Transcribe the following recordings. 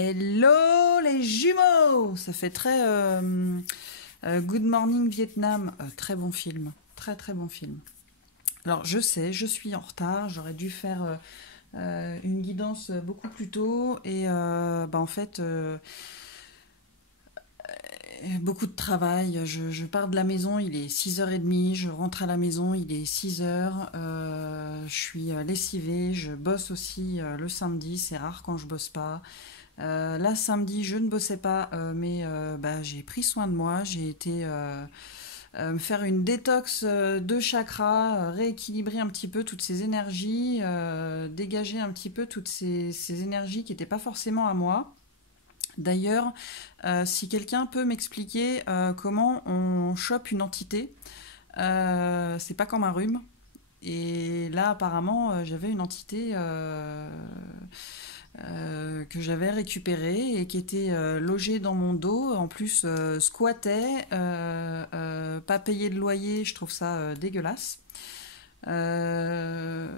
Hello les jumeaux! Ça fait très Good Morning Vietnam. Très bon film. Très très bon film. Alors je sais, je suis en retard. J'aurais dû faire une guidance beaucoup plus tôt. Et en fait, beaucoup de travail. Je pars de la maison, il est 6h30. Je rentre à la maison, il est 6h. Je suis lessivée. Je bosse aussi le samedi. C'est rare quand je bosse pas. Là, samedi, je ne bossais pas, mais j'ai pris soin de moi. J'ai été me faire une détox de chakras, rééquilibrer un petit peu toutes ces énergies, dégager un petit peu toutes ces énergies qui n'étaient pas forcément à moi. D'ailleurs, si quelqu'un peut m'expliquer comment on chope une entité, c'est pas comme un rhume. Et là, apparemment, j'avais une entité que j'avais récupérée et qui était logée dans mon dos. En plus, squattait, pas payé de loyer, je trouve ça dégueulasse. Euh,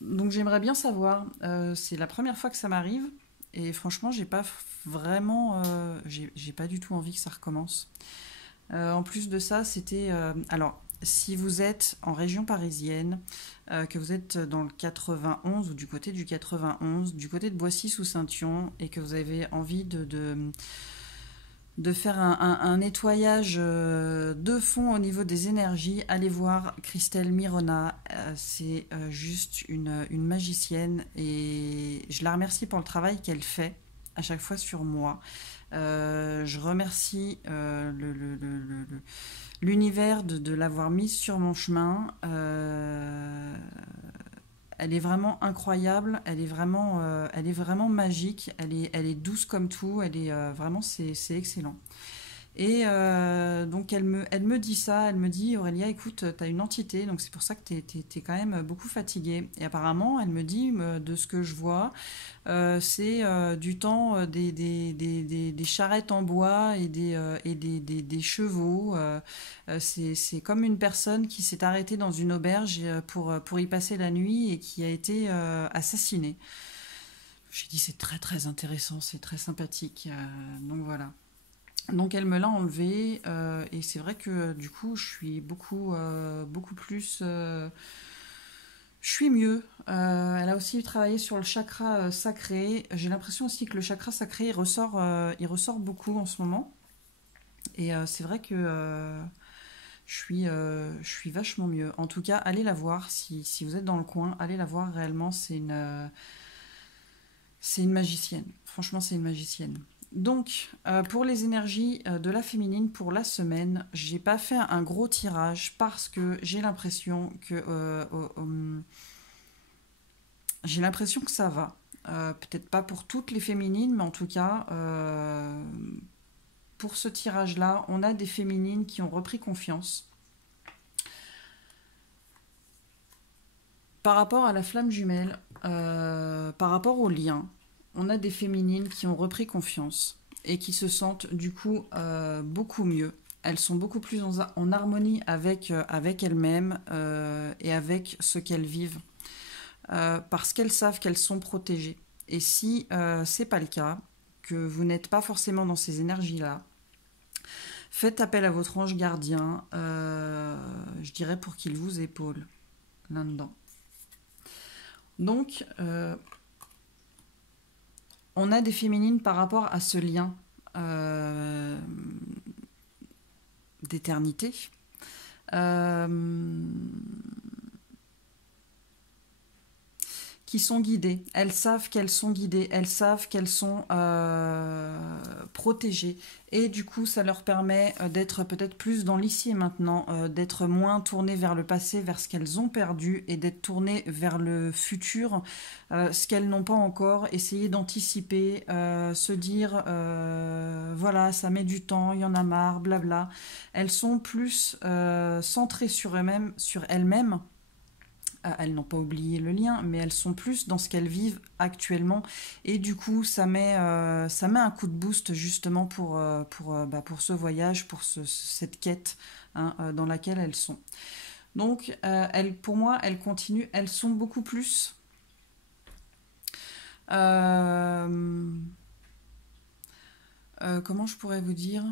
donc j'aimerais bien savoir. C'est la première fois que ça m'arrive et franchement, j'ai pas vraiment, j'ai pas du tout envie que ça recommence. En plus de ça, c'était alors si vous êtes en région parisienne, que vous êtes dans le 91 ou du côté du 91, du côté de Boissy sous Saint-Yon, et que vous avez envie de faire un nettoyage de fond au niveau des énergies, allez voir Christelle Mirona. C'est juste une magicienne et je la remercie pour le travail qu'elle fait à chaque fois sur moi. Je remercie l'univers de l'avoir mise sur mon chemin. Elle est vraiment incroyable, elle est vraiment magique, elle est douce comme tout, elle est vraiment, c'est excellent. Et donc elle me dit ça, elle me dit Aurélia, écoute, t'as une entité, donc c'est pour ça que t'es quand même beaucoup fatiguée. Et apparemment, elle me dit, de ce que je vois, c'est du temps des charrettes en bois et des chevaux. C'est comme une personne qui s'est arrêtée dans une auberge pour y passer la nuit et qui a été assassinée. J'ai dit c'est très très intéressant, c'est très sympathique. Donc voilà. Donc elle me l'a enlevé et c'est vrai que du coup je suis beaucoup plus je suis mieux. Elle a aussi travaillé sur le chakra sacré. J'ai l'impression aussi que le chakra sacré il ressort beaucoup en ce moment. Et c'est vrai que je suis vachement mieux. En tout cas, allez la voir si vous êtes dans le coin. Allez la voir réellement. C'est une magicienne. Franchement, c'est une magicienne. Donc, pour les énergies de la féminine pour la semaine, j'ai pas fait un gros tirage parce que j'ai l'impression que ça va. Peut-être pas pour toutes les féminines, mais en tout cas, pour ce tirage-là, on a des féminines qui ont repris confiance. Par rapport à la flamme jumelle, par rapport au lien, on a des féminines qui ont repris confiance et qui se sentent du coup beaucoup mieux. Elles sont beaucoup plus en harmonie avec elles-mêmes et avec ce qu'elles vivent. Parce qu'elles savent qu'elles sont protégées. Et si c'est pas le cas, que vous n'êtes pas forcément dans ces énergies-là, faites appel à votre ange gardien, je dirais pour qu'il vous épaule là-dedans. Donc, on a des féminines par rapport à ce lien d'éternité. Qui sont guidées. Elles savent qu'elles sont guidées, elles savent qu'elles sont protégées. Et du coup, ça leur permet d'être peut-être plus dans l'ici et maintenant, d'être moins tournées vers le passé, vers ce qu'elles ont perdu, et d'être tournées vers le futur, ce qu'elles n'ont pas encore, essayer d'anticiper, se dire, voilà, ça met du temps, il y en a marre, blabla. Elles sont plus centrées sur elles-mêmes. Elles n'ont pas oublié le lien, mais elles sont plus dans ce qu'elles vivent actuellement. Et du coup, ça met un coup de boost justement pour ce voyage, pour cette quête hein, dans laquelle elles sont. Donc, pour moi, elles continuent. Elles sont beaucoup plus Euh, comment je pourrais vous dire,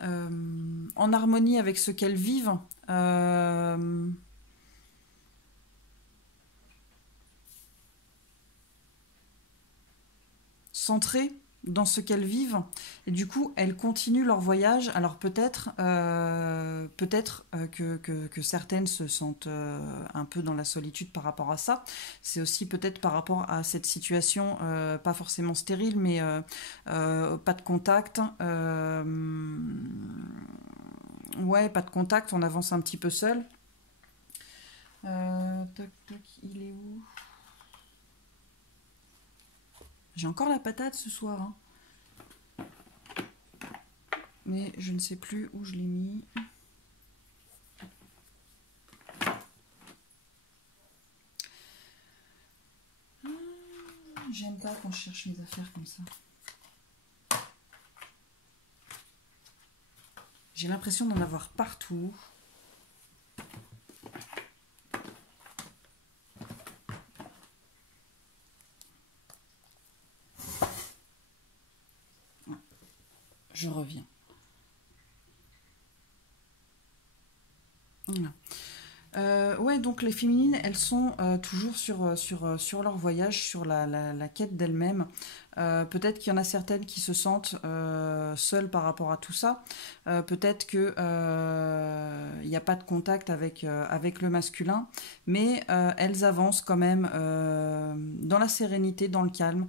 en harmonie avec ce qu'elles vivent, euh, centrées dans ce qu'elles vivent, et du coup elles continuent leur voyage. Alors peut-être que certaines se sentent un peu dans la solitude par rapport à ça. C'est aussi peut-être par rapport à cette situation, pas forcément stérile, mais pas de contact. Ouais, pas de contact, on avance un petit peu seul. Toc toc, il est où? J'ai encore la patate ce soir, hein. Mais je ne sais plus où je l'ai mis. J'aime pas quand je cherche mes affaires comme ça. J'ai l'impression d'en avoir partout. Je reviens. Voilà. Ouais, donc les féminines, elles sont toujours sur leur voyage, sur la quête d'elles-mêmes. Peut-être qu'il y en a certaines qui se sentent seules par rapport à tout ça. Peut-être que il n'y a pas de contact avec le masculin, mais elles avancent quand même dans la sérénité, dans le calme,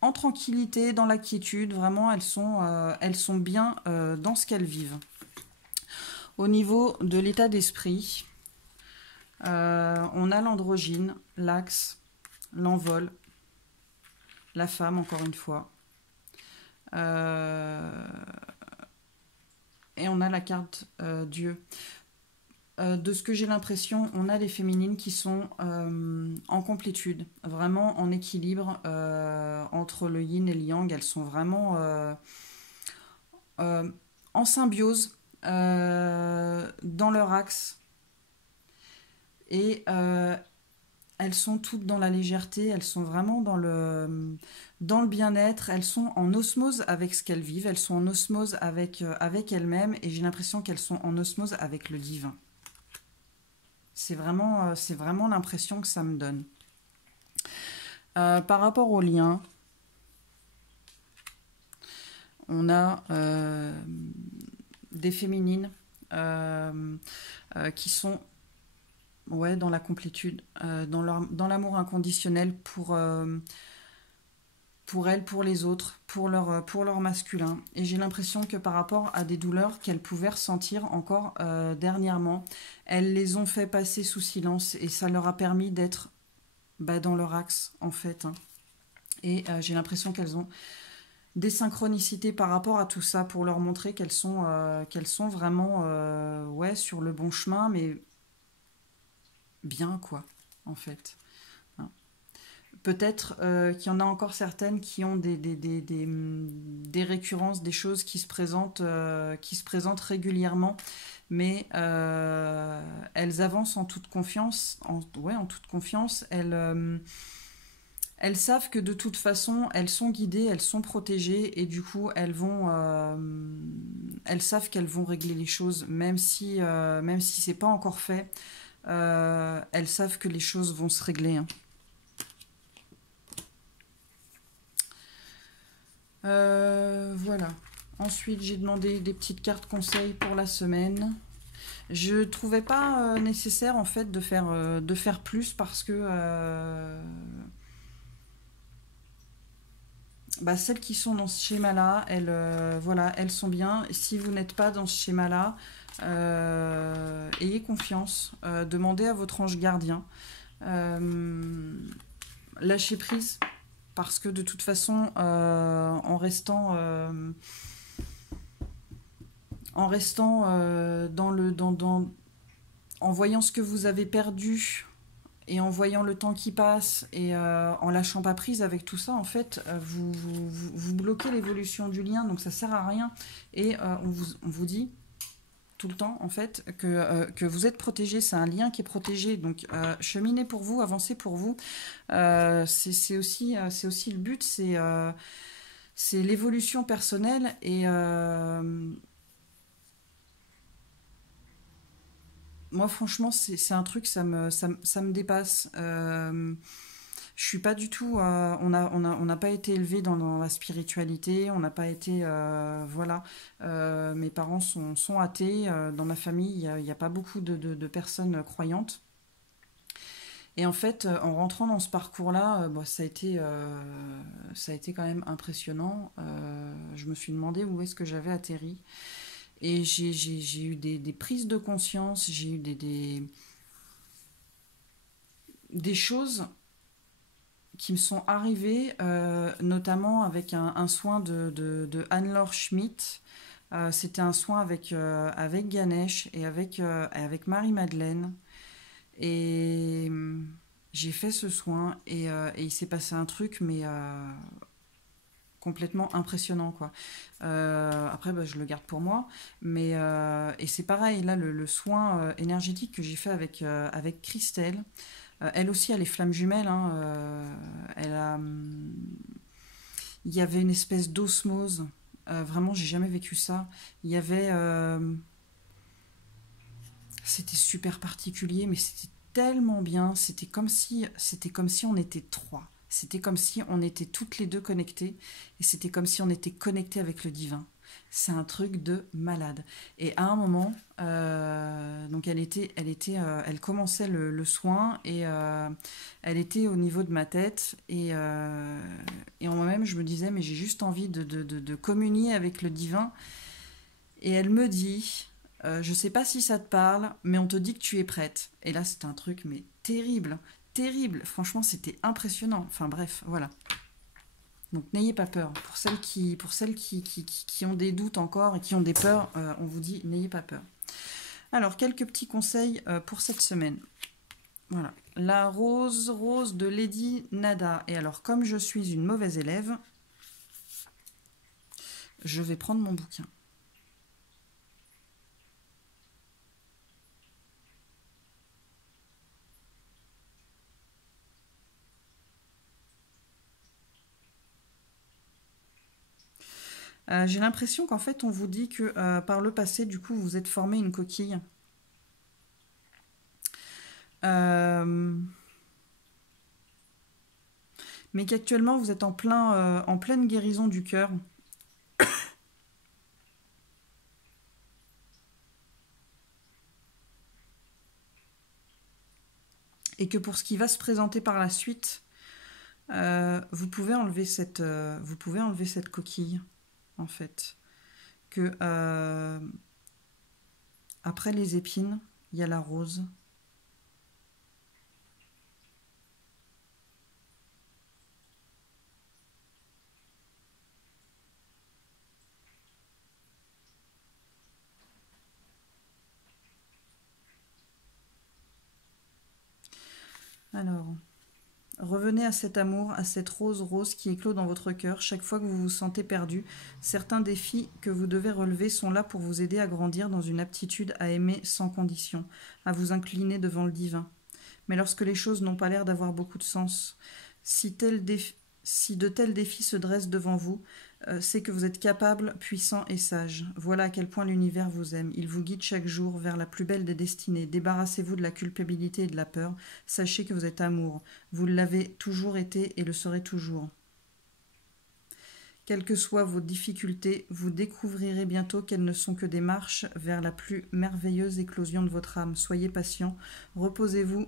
en tranquillité, dans la quiétude. Vraiment, elles sont bien dans ce qu'elles vivent. Au niveau de l'état d'esprit, on a l'androgyne, l'axe, l'envol, la femme, encore une fois. Et on a la carte Dieu. De ce que j'ai l'impression, on a des féminines qui sont en complétude, vraiment en équilibre entre le yin et le yang. Elles sont vraiment en symbiose dans leur axe. Et elles sont toutes dans la légèreté, elles sont vraiment dans le bien-être, elles sont en osmose avec ce qu'elles vivent, elles sont en osmose avec elles-mêmes, et j'ai l'impression qu'elles sont en osmose avec le divin. C'est vraiment l'impression que ça me donne. Par rapport au lien, on a des féminines qui sont ouais, dans la complétude, dans l'amour inconditionnel pour elles, pour les autres, pour leur masculin. Et j'ai l'impression que par rapport à des douleurs qu'elles pouvaient ressentir encore dernièrement, elles les ont fait passer sous silence et ça leur a permis d'être dans leur axe en fait, hein. Et j'ai l'impression qu'elles ont des synchronicités par rapport à tout ça pour leur montrer qu'elles sont vraiment ouais, sur le bon chemin, mais bien quoi, en fait. Hein. Peut-être qu'il y en a encore certaines qui ont des récurrences, des choses qui se présentent régulièrement, mais elles avancent en toute confiance. Ouais, en toute confiance. Elles savent que de toute façon, elles sont guidées, elles sont protégées, et du coup, elles savent qu'elles vont régler les choses, même si c'est pas encore fait. Elles savent que les choses vont se régler, hein. Voilà. Ensuite, j'ai demandé des petites cartes conseils pour la semaine. Je trouvais pas nécessaire en fait de faire plus parce que celles qui sont dans ce schéma-là, voilà, elles sont bien. Si vous n'êtes pas dans ce schéma-là, ayez confiance. Demandez à votre ange gardien. Lâchez prise. Parce que de toute façon, en voyant ce que vous avez perdu et en voyant le temps qui passe et en lâchant pas prise avec tout ça, en fait, vous bloquez l'évolution du lien, donc ça sert à rien. Et on vous dit, tout le temps, en fait, que vous êtes protégé, c'est un lien qui est protégé, donc cheminez pour vous, avancez pour vous. C'est aussi le but, c'est l'évolution personnelle, et moi, franchement, c'est un truc, ça me dépasse. Je suis pas du tout. On n'a pas été élevé dans la spiritualité. On n'a pas été. Voilà. Mes parents sont athées. Dans ma famille, il y a pas beaucoup de personnes croyantes. Et en fait, en rentrant dans ce parcours-là, bon, ça a été quand même impressionnant. Je me suis demandé où est-ce que j'avais atterri. Et j'ai eu des prises de conscience. J'ai eu des choses qui me sont arrivées, notamment avec un soin de Anne-Laure Schmitt. C'était un soin avec Ganesh et avec Marie-Madeleine. Et j'ai fait ce soin, et il s'est passé un truc, mais complètement impressionnant, quoi. Après, bah, je le garde pour moi. Et c'est pareil, là, le soin énergétique que j'ai fait avec Christelle. Elle aussi, elle est flamme jumelle, hein, il y avait une espèce d'osmose. Vraiment, j'ai jamais vécu ça. Il y avait. C'était super particulier, mais c'était tellement bien. C'était comme si on était trois. C'était comme si on était toutes les deux connectées, et c'était comme si on était connectés avec le divin. C'est un truc de malade. Et à un moment, donc elle commençait le soin, et elle était au niveau de ma tête, et en moi-même je me disais, mais j'ai juste envie de communier avec le divin. Et elle me dit, je sais pas si ça te parle, mais on te dit que tu es prête. Et là, c'était un truc, mais terrible, terrible. Franchement, c'était impressionnant. Enfin bref, voilà. Donc n'ayez pas peur. Pour celles qui ont des doutes encore et qui ont des peurs, on vous dit, n'ayez pas peur. Alors, quelques petits conseils pour cette semaine. Voilà. La rose de Lady Nada. Et alors, comme je suis une mauvaise élève, je vais prendre mon bouquin. J'ai l'impression qu'en fait, on vous dit que par le passé, du coup, vous êtes formé une coquille. Euh, mais qu'actuellement, vous êtes en pleine guérison du cœur. Et que pour ce qui va se présenter par la suite, vous pouvez enlever cette coquille, en fait. Que après les épines, il y a la rose. Alors, revenez à cet amour, à cette rose qui éclot dans votre cœur chaque fois que vous vous sentez perdu. Certains défis que vous devez relever sont là pour vous aider à grandir dans une aptitude à aimer sans condition, à vous incliner devant le divin. Mais lorsque les choses n'ont pas l'air d'avoir beaucoup de sens, si de tels défis se dressent devant vous, c'est que vous êtes capable, puissant et sage. Voilà à quel point l'univers vous aime. Il vous guide chaque jour vers la plus belle des destinées. Débarrassez-vous de la culpabilité et de la peur. Sachez que vous êtes amour. Vous l'avez toujours été et le serez toujours. Quelles que soient vos difficultés, vous découvrirez bientôt qu'elles ne sont que des marches vers la plus merveilleuse éclosion de votre âme. Soyez patient, reposez-vous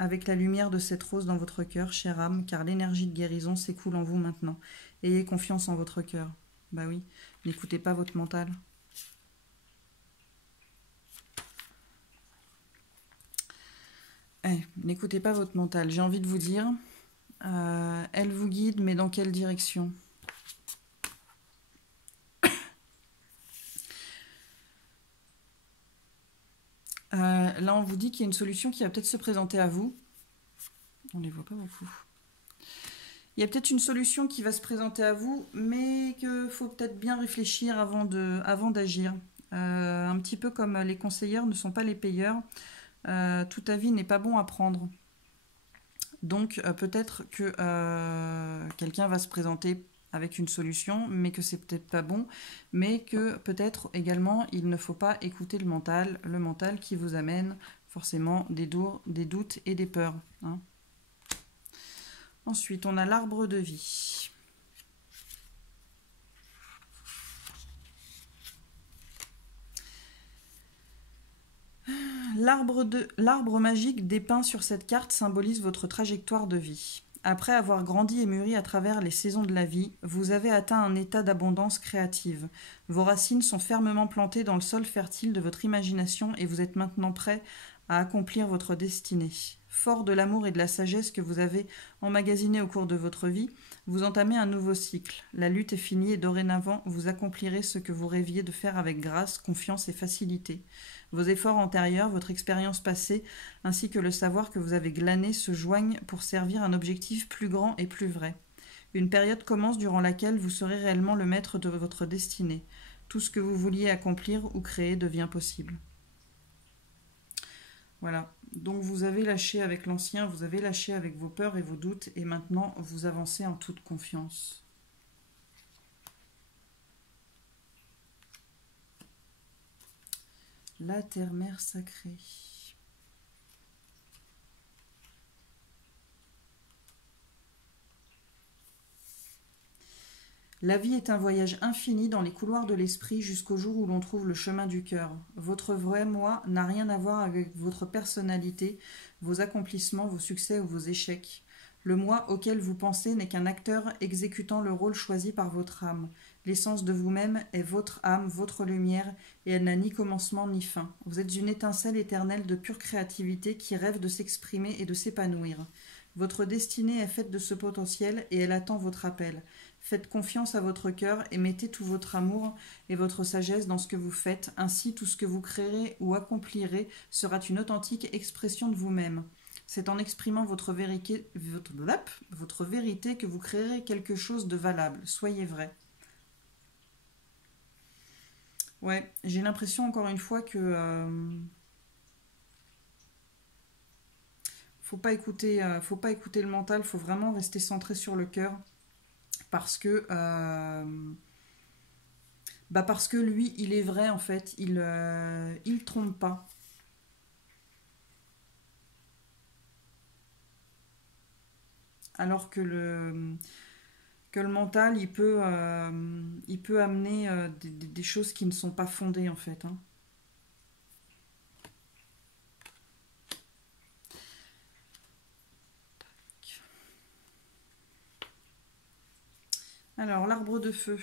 avec la lumière de cette rose dans votre cœur, chère âme, car l'énergie de guérison s'écoule en vous maintenant. Ayez confiance en votre cœur. Bah oui, n'écoutez pas votre mental. N'écoutez pas votre mental. J'ai envie de vous dire, elle vous guide, mais dans quelle direction? Là, on vous dit qu'il y a une solution qui va peut-être se présenter à vous. On ne les voit pas beaucoup. Il y a peut-être une solution qui va se présenter à vous, mais qu'il faut peut-être bien réfléchir avant d'agir. Un petit peu comme les conseillers ne sont pas les payeurs. Tout avis n'est pas bon à prendre. Donc peut-être que quelqu'un va se présenter avec une solution, mais que c'est peut-être pas bon, mais que peut-être également il ne faut pas écouter le mental qui vous amène forcément des doutes et des peurs. Hein. Ensuite, on a l'arbre de vie. L'arbre magique dépeint sur cette carte symbolise votre trajectoire de vie. Après avoir grandi et mûri à travers les saisons de la vie, vous avez atteint un état d'abondance créative. Vos racines sont fermement plantées dans le sol fertile de votre imagination et vous êtes maintenant prêt à accomplir votre destinée. Fort de l'amour et de la sagesse que vous avez emmagasiné au cours de votre vie, vous entamez un nouveau cycle. La lutte est finie et dorénavant, vous accomplirez ce que vous rêviez de faire avec grâce, confiance et facilité. Vos efforts antérieurs, votre expérience passée, ainsi que le savoir que vous avez glané se joignent pour servir un objectif plus grand et plus vrai. Une période commence durant laquelle vous serez réellement le maître de votre destinée. Tout ce que vous vouliez accomplir ou créer devient possible. Voilà. Donc vous avez lâché avec l'ancien, vous avez lâché avec vos peurs et vos doutes, et maintenant vous avancez en toute confiance. La terre-mère sacrée. La vie est un voyage infini dans les couloirs de l'esprit jusqu'au jour où l'on trouve le chemin du cœur. Votre vrai moi n'a rien à voir avec votre personnalité, vos accomplissements, vos succès ou vos échecs. Le moi auquel vous pensez n'est qu'un acteur exécutant le rôle choisi par votre âme. L'essence de vous-même est votre âme, votre lumière, et elle n'a ni commencement ni fin. Vous êtes une étincelle éternelle de pure créativité qui rêve de s'exprimer et de s'épanouir. Votre destinée est faite de ce potentiel et elle attend votre appel. Faites confiance à votre cœur et mettez tout votre amour et votre sagesse dans ce que vous faites. Ainsi, tout ce que vous créerez ou accomplirez sera une authentique expression de vous-même. C'est en exprimant votre vérité que vous créerez quelque chose de valable. Soyez vrai. Ouais, j'ai l'impression encore une fois que faut pas écouter le mental, faut vraiment rester centré sur le cœur parce que parce que lui, il est vrai en fait, il trompe pas. Alors que le mental, il peut amener des choses qui ne sont pas fondées en fait. Hein. Alors, l'arbre de feu.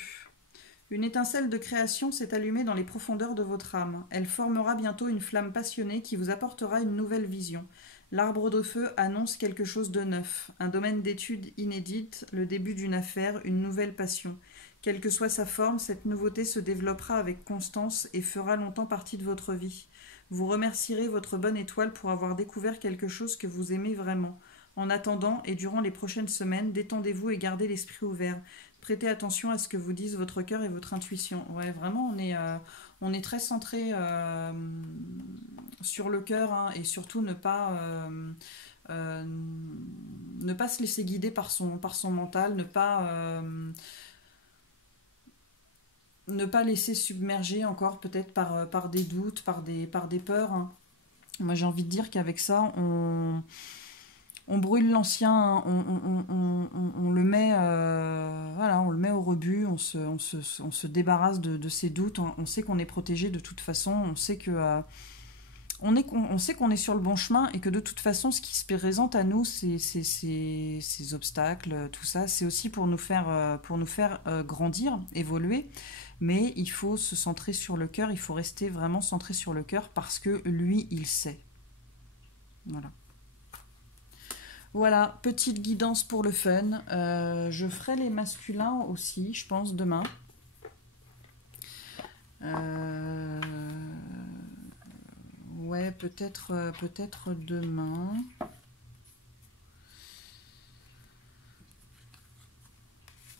Une étincelle de création s'est allumée dans les profondeurs de votre âme. Elle formera bientôt une flamme passionnée qui vous apportera une nouvelle vision. L'arbre de feu annonce quelque chose de neuf, un domaine d'étude inédite, le début d'une affaire, une nouvelle passion. Quelle que soit sa forme, cette nouveauté se développera avec constance et fera longtemps partie de votre vie. Vous remercierez votre bonne étoile pour avoir découvert quelque chose que vous aimez vraiment. En attendant, et durant les prochaines semaines, détendez-vous et gardez l'esprit ouvert. Prêtez attention à ce que vous disent votre cœur et votre intuition. Ouais, vraiment, on est très centré sur le cœur hein, et surtout euh, ne pas se laisser guider par son mental, ne pas laisser submerger encore peut-être par des doutes, par des peurs. Hein. Moi, j'ai envie de dire qu'avec ça, on brûle l'ancien, hein, on le met, voilà, on le met au rebut, on se débarrasse de ses doutes, on sait qu'on est protégé de toute façon, on sait que on sait qu'on est sur le bon chemin et que de toute façon, ce qui se présente à nous, ces obstacles, tout ça, c'est aussi pour nous faire grandir, évoluer. Mais il faut se centrer sur le cœur, il faut rester vraiment centré sur le cœur parce que lui, il sait. Voilà. Voilà, petite guidance pour le fun. Je ferai les masculins aussi, je pense, demain. Ouais, peut-être demain.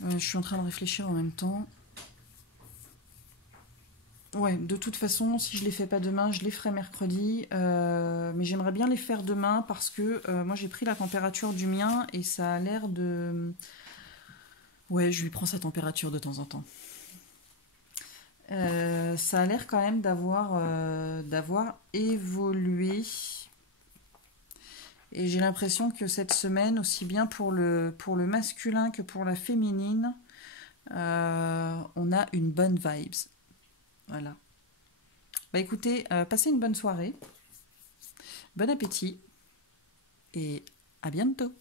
Je suis en train de réfléchir en même temps. Ouais, de toute façon, si je les fais pas demain, je les ferai mercredi. Mais j'aimerais bien les faire demain parce que moi j'ai pris la température du mien et ça a l'air de... Ouais, je lui prends sa température de temps en temps. Ça a l'air quand même d'avoir évolué. Et j'ai l'impression que cette semaine, aussi bien pour le masculin que pour la féminine, on a une bonne vibes. Voilà. Bah écoutez, passez une bonne soirée, bon appétit et à bientôt.